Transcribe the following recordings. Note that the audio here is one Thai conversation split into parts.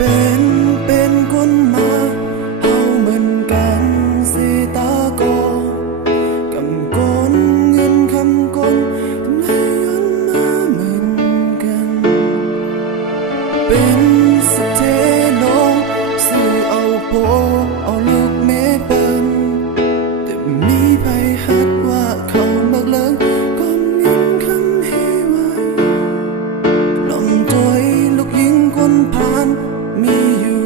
เป็นคนมาเฮาเหมือนกันเสตาโกกำกลเงินคำกลทำให้ย้อนมาเหมือนกันเป็นสะเทโนสื่อเอาโพเอาลูกเมเปิ้นแต่มีไผฮัดว่าเขาเลิกเลิกก็มีคำให้ไว้ลองตัวลูกยิงคนผ่านมีอยู่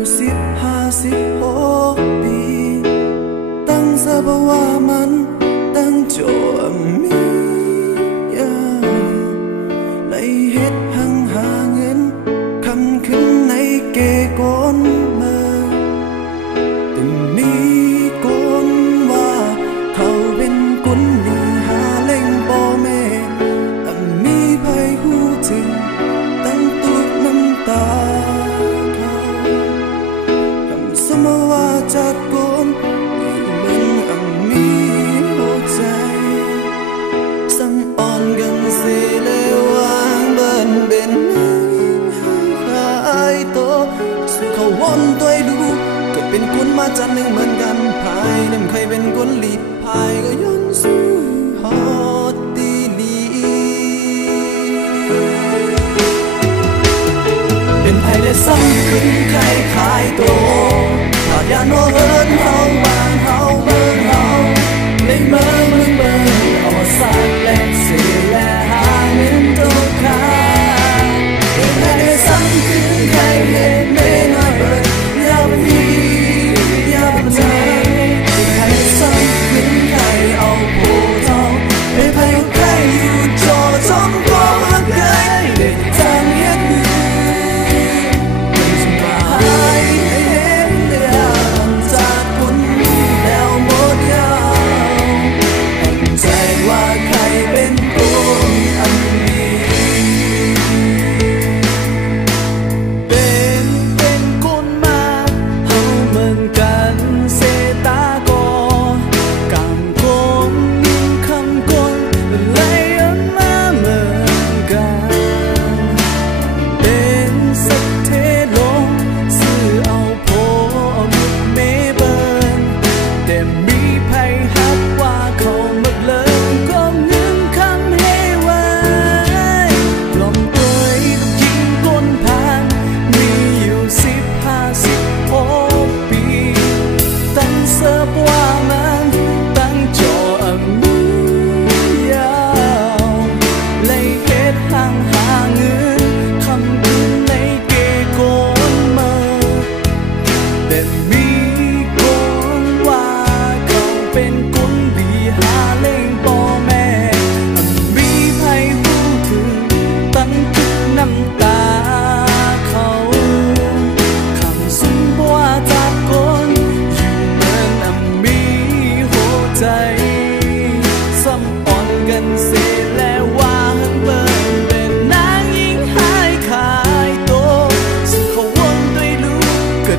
10-56 ปีตั้งซะบ่ว่ามันตั้งโจมียาไล่เฮ็ดหังหาเงินคำขึ้นในเกกนมาแต่มีคนว่าเขาเป็นคนหลีหาเล่งบ่แม่แต่มีไผฮู้ถึงตั้งตุกน้ำตาสมว่าจากโกนอยู่เหมือนอังมีหัวใจสังอ่อนกันเสียเลยวางเบิ่นเป็นหายโตสู่เขาวนตัวดูก็เป็นคนมาจากหนึ่งเหมือนกันภายหนึ่งเคยเป็นคนหลีดภายก็ย้อนสู่ฮอดดีลีเป็นไผและซ้ำขึ้นใครขายโตถ้าอย่าโน้เอิญเฮาบางเฮาเบิ่งเฮาในเมืองเอาสักและเสียและหาเงินทุกคราเป็นไผและซ้ำขึ้นใครเหตุไม่น้อยเบิดอย่าพีอย่าใจเป็นไผและซ้ำขึ้นใครเอาโพเท่าเป็นไผเอาใครอยู่จอจอมก็หักใจเด็ดจังเฮ็ด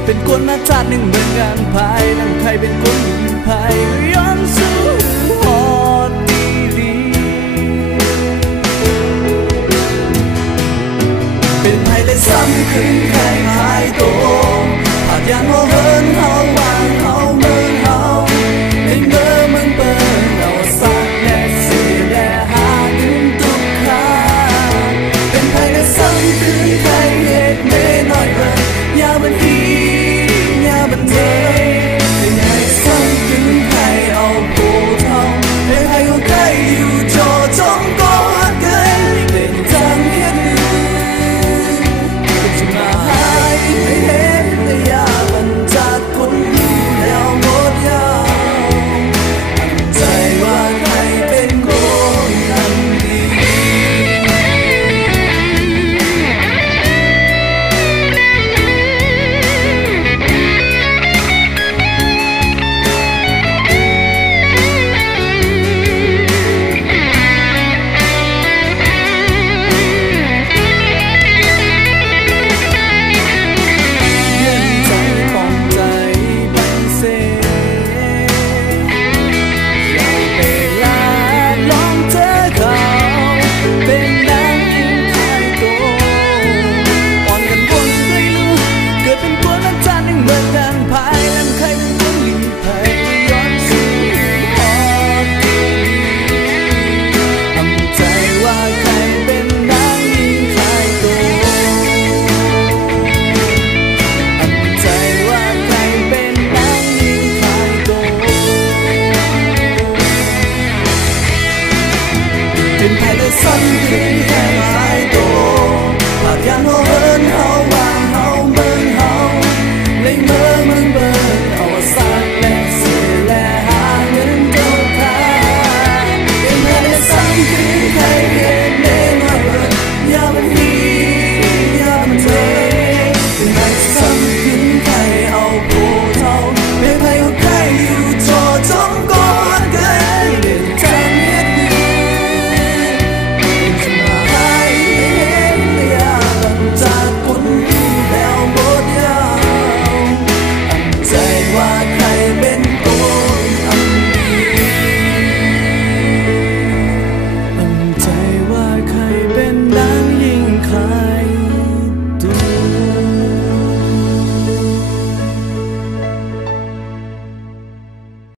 เป็นคนมาจากหนึ่งเหมือนกันภายนั่งใครเป็นคนหญิงภายย้อนสู่ฮอดดีลีเป็นไผเลยซ้ำขึ้นใครหายโตหากอย่างว่าเฮินเฮาวางเฮาเมืองเฮาเป็นเบอร์มันเปิดเอาสักและเสียและหาเงินทุกคราเป็นไผเลยซ้ำขึ้นใครเหตุ